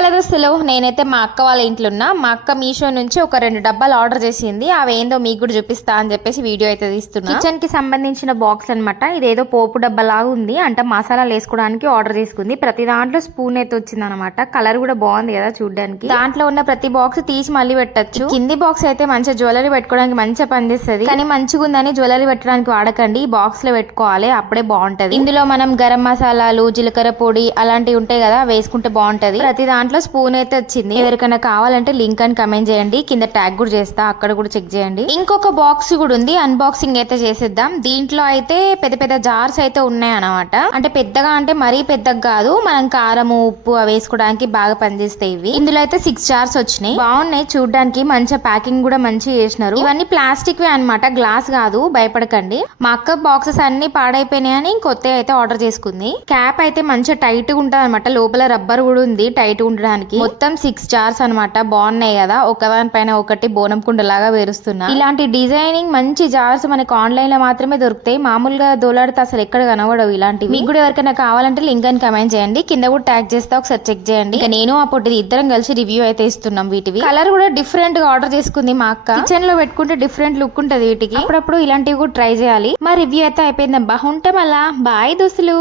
Hello దోస్తులు, నేనైతే మా అక్క వాళ్ళ ఇంట్లో ఉన్నా. మా అక్క మీషో నుంచి ఒక 2 డబ్బాలు ఆర్డర్ చేసింది. అవి ఏందో మీకు కూడా చూపిస్తా అని చెప్పేసి వీడియో అయితే తీస్తున్నా. కిచెన్ కి సంబంధించిన బాక్స్ అనమాట. ఇదేదో పోపు డబ్బా లాగా ఉంది, అంటే మసాలాలు వేసుకోవడానికి ఆర్డర్ చేసుకుంది. ప్రతి దాంట్లో స్పూన్ అయితే వచ్చింది అనమాట. కలర్ కూడా బాగుంది కదా చూడడానికి. దాంట్లో ఉన్న ప్రతి బాక్స్ తీసి మళ్ళీ పెట్టచ్చు. కింది బాక్స్ అయితే మంచిగా జ్యువెలరీ పెట్టుకోవడానికి మంచిగా పనిచేస్తుంది, కానీ మంచిగా ఉందని జ్యువెలరీ పెట్టడానికి వాడకండి. ఈ బాక్స్ లో పెట్టుకోవాలి, అప్పుడే బాగుంటది. ఇందులో మనం గరం మసాలాలు, జీలకర్ర పొడి అలాంటివి ఉంటాయి కదా, వేసుకుంటే బాగుంటది. ప్రతి దాంట్లో స్పూన్ అయితే వచ్చింది. ఎవరికైనా కావాలంటే లింక్ అని కమెంట్ చేయండి, కింద ట్యాగ్ కూడా చేస్తా, అక్కడ కూడా చెక్ చేయండి. ఇంకొక బాక్స్ కూడా ఉంది, అన్బాక్సింగ్ అయితే చేసేద్దాం. దీంట్లో అయితే పెద్ద పెద్ద జార్స్ అయితే ఉన్నాయి అనమాట. అంటే పెద్దగా అంటే మరీ పెద్దగా కాదు, మనం కారము ఉప్పు అవి వేసుకోవడానికి బాగా పనిచేస్తాయి ఇవి. ఇందులో అయితే 6 జార్స్ వచ్చినాయి, బాగున్నాయి చూడడానికి. మంచిగా ప్యాకింగ్ కూడా మంచిగా చేసినారు. ఇవన్నీ ప్లాస్టిక్ వే అనమాట, గ్లాస్ కాదు, భయపడకండి. మా అక్క బాక్సెస్ అన్ని పాడైపోయినాయని కొత్త అయితే ఆర్డర్ చేసుకుంది. క్యాప్ అయితే మంచిగా టైట్ గా ఉంటది అనమాట, లోపల రబ్బర్ కూడా ఉంది టైట్ ఉండడానికి. మొత్తం 6 జార్స్ అనమాట, బాగున్నాయి కదా. ఒకదాని పైన ఒకటి బోనం కుండలాగా వేరుస్తున్నా. ఇలాంటి డిజైనింగ్ మంచి జార్స్ మనకి ఆన్లైన్ లో మాత్రమే దొరుకుతాయి, మామూలుగా దోలాడితే అసలు ఎక్కడ కనబడవు ఇలాంటివి. మీకు కూడా ఎవరికైనా కావాలంటే లింక్ అని కమెంట్ చేయండి, కింద కూడా ట్యాగ్ చేస్తే ఒకసారి చెక్ చేయండి. ఇక నేను ఆ పొట్టిది ఇద్దరం కలిసి రివ్యూ అయితే ఇస్తున్నాం. వీటివి కలర్ కూడా డిఫరెంట్ గా ఆర్డర్ చేసుకుంది మా అక్క. కిచెన్ లో పెట్టుకుంటే డిఫరెంట్ లుక్ ఉంటది వీటికి. అప్పుడప్పుడు ఇలాంటివి కూడా ట్రై చేయాలి. మా రివ్యూ అయితే అయిపోయింది. బాగుంటే మళ్ళా బాయ్ దోస్తులు.